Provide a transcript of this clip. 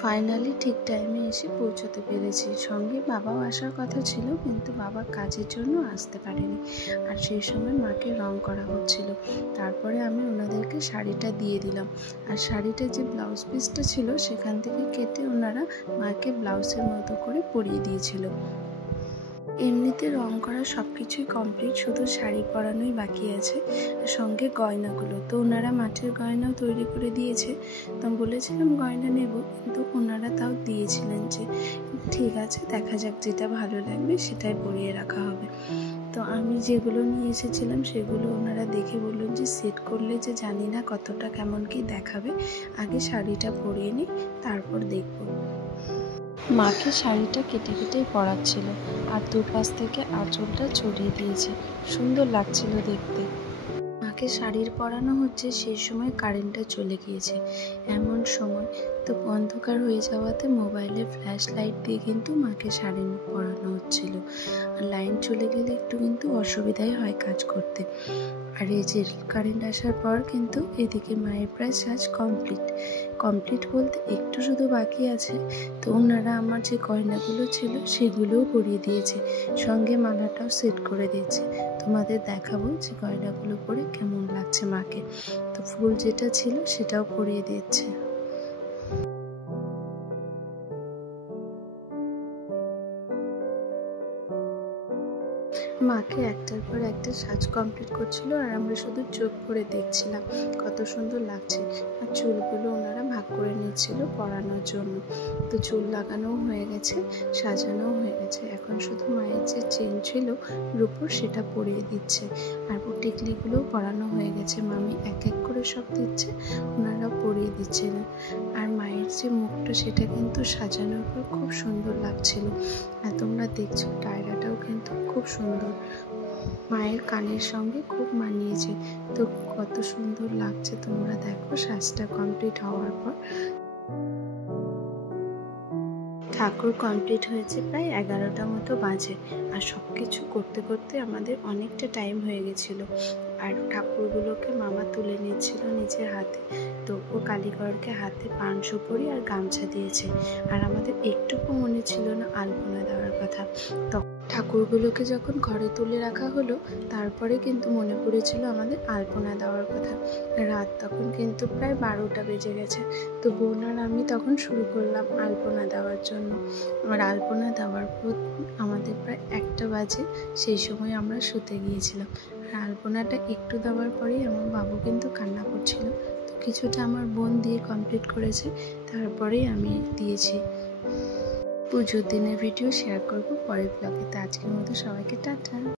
Finally ঠিক টাইমে এসে পৌঁছতে পেরেছি। সঙ্গে বাবাও আসার কথা ছিল, কিন্তু বাবা কাজের জন্য আসতে পারেনি। আর সেই সময় মাকে রং করা হচ্ছিল। তারপরে আমি ওনাদেরকে শাড়িটা দিয়ে দিলাম। আর শাড়িটা যে ব্লাউজ পিসটা ছিল সেখান থেকে কেটে ওনারা মাকে ব্লাউজের মতো করে পরিয়ে দিয়েছিল। এমনিতে রং করা সব কিছুই কমপ্লিট, শুধু শাড়ি পরানোই বাকি আছে, সঙ্গে গয়নাগুলো। তো ওনারা মাটির গয়নাও তৈরি করে দিয়েছে। তো আমি বলেছিলাম গয়না নেব, কিন্তু ওনারা তাও দিয়েছিলেন যে ঠিক আছে, দেখা যাক যেটা ভালো লাগবে সেটাই পরিয়ে রাখা হবে। তো আমি যেগুলো নিয়ে এসেছিলাম সেগুলো ওনারা দেখে বললেন যে সেট করলে যে জানি না কতটা কেমন কি দেখাবে, আগে শাড়িটা পরিয়ে নিই, তারপর দেখব। মাকে শাড়িটা কেটে কেটেই পরাচ্ছিল, আর দুপাশ থেকে আঁচলটা ছড়িয়ে দিয়েছে। সুন্দর লাগছিল দেখতে। মাকে শাড়ির পরানো হচ্ছে, সেই সময় কারেন্টটা চলে গিয়েছে। এমন সময় তো অন্ধকার হয়ে যাওয়াতে মোবাইলের ফ্ল্যাশ লাইট দিয়ে কিন্তু মাকে শাড়ি পরানো হচ্ছিল। আর লাইন চলে গেলে একটু কিন্তু অসুবিধাই হয় কাজ করতে। আর এই যে কারেন্ট আসার পর কিন্তু এদিকে মায়ের প্রায় সাজ কমপ্লিট বলতে একটু শুধু বাকি আছে। তো ওনারা আমার যে গয়নাগুলো ছিল সেগুলোও পরিয়ে দিয়েছে, সঙ্গে মালাটাও সেট করে দিয়েছে। তোমাদের দেখাবো যে গয়নাগুলো পরে কেমন লাগছে মাকে। তো ফুল যেটা ছিল সেটাও পরিয়ে দিচ্ছে। মাকে একটার পর একটা সাজ কমপ্লিট করছিল, আর আমরা শুধু চোখ করে দেখছিলাম কত সুন্দর লাগছে। আর চুলগুলো ওনারা ভাগ করে নিচ্ছিল পরানোর জন্য। তো চুল লাগানোও হয়ে গেছে, সাজানোও হয়ে গেছে। এখন শুধু মায়ের যে চেন ছিল রূপোর সেটা পরিয়ে দিচ্ছে। আর টিকলিগুলোও পরানো হয়ে গেছে, মামি এক এক করে সব দিচ্ছে, ওনারা পরিয়ে দিচ্ছে না। আর মায়ের যে মুখটা সেটা কিন্তু সাজানোর পর খুব সুন্দর লাগছিল। আর তোমরা দেখছো ডায়রাটাও কিন্তু খুব সুন্দর, মায়ের কানের সঙ্গে খুব মানিয়েছে। তো কত সুন্দর লাগছে তোমরা দেখো সাজটা কমপ্লিট হওয়ার পর। ঠাকুর কমপ্লিট হয়েছে প্রায় 11টা মতো বাজে। আর সব কিছু করতে করতে আমাদের অনেকটা টাইম হয়ে গেছিলো। আর ঠাকুরগুলোকে মামা তুলে নিচ্ছিল নিজের হাতে। তো ও কালীঘরকে হাতে পান সুপুরি আর গামছা দিয়েছে। আর আমাদের একটুকু মনে ছিল না আলপনা দেওয়ার কথা। ঠাকুরগুলোকে যখন ঘরে তুলে রাখা হলো, তারপরে কিন্তু মনে পড়েছিল আমাদের আলপনা দেওয়ার কথা। রাত তখন কিন্তু প্রায় 12টা বেজে গেছে। তো বোন আর আমি তখন শুরু করলাম আলপনা দেওয়ার জন্য। আর আলপনা দেওয়ার পর আমাদের প্রায় 1টা বাজে, সেই সময় আমরা শুতে গিয়েছিলাম। আর আলপনাটা একটু দেওয়ার পরেই আমার বাবু কিন্তু কান্না করছিল। তো কিছুটা আমার বোন দিয়ে কমপ্লিট করেছে, তারপরেই আমি দিয়েছি। পুজোর দিনের ভিডিও শেয়ার করব পরের ব্লগে। তো আজকের মতো সবাইকে টাটা।